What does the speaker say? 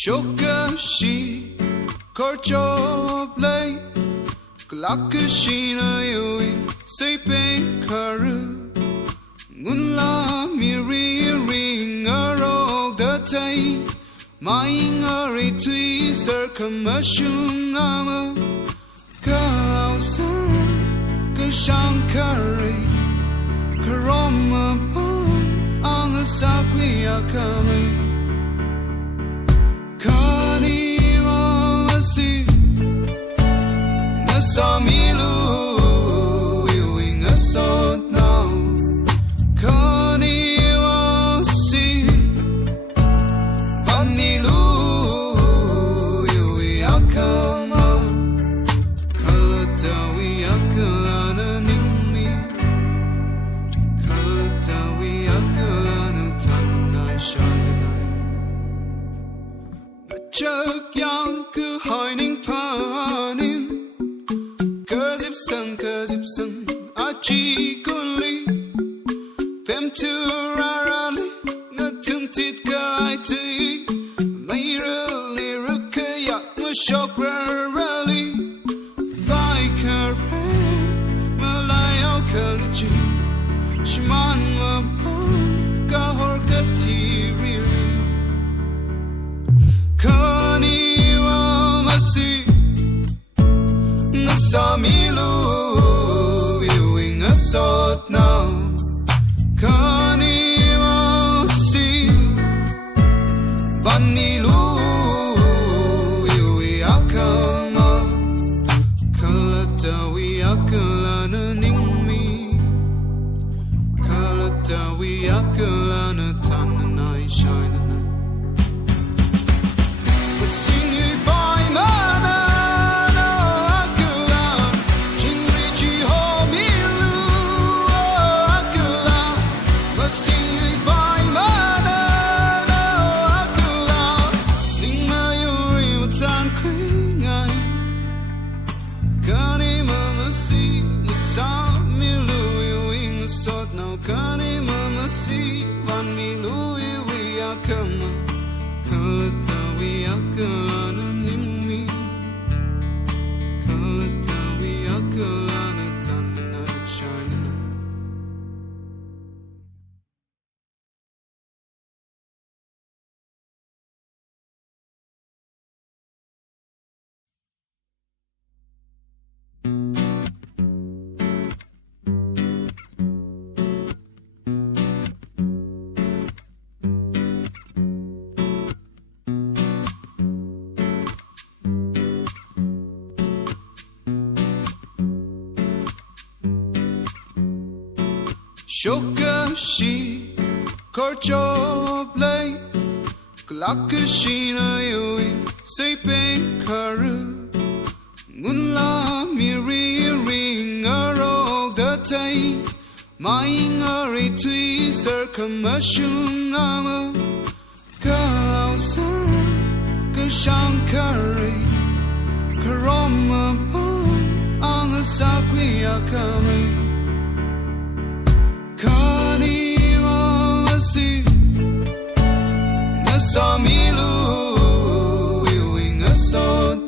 Shokashi Korchoplay Klakashina Yui Saping Karu Munla Miri Ring Arog the Tay Mying Ari Tui Circumashungama Kausar Kashankari Karoma Angasakwi Akame Kanimasi Nasamilu Wiwing asot now Kanimasi Vanilu Wiwi akama Kalatawi akalana ningmi Kalatawi akalana tanganai shayanai Chuk yang cứ hỏi ninh panin Cazip sang A chi kun li Pem tu rarali Nga tum tit ka ai ti May rali rukaya Nga shok rarali Vai ka rin Malayaw ka na chi Shiman maman Kahor ka tiriri Kanimasi Nasamilu Viewing asot now Kanimasi Vanilu Viwi akama Kalatawi akalana ningmi Kalatawi akalana tananai shayanai Shokashi Korchoplay Klakashina Yui Saping Karu Munla Miri Ring Arog the Tay Mying Ari Tui Circumashungama Kausar Kashankari Karoma Angasakwi Akame Kanimasi Nasamilu Wiwing asot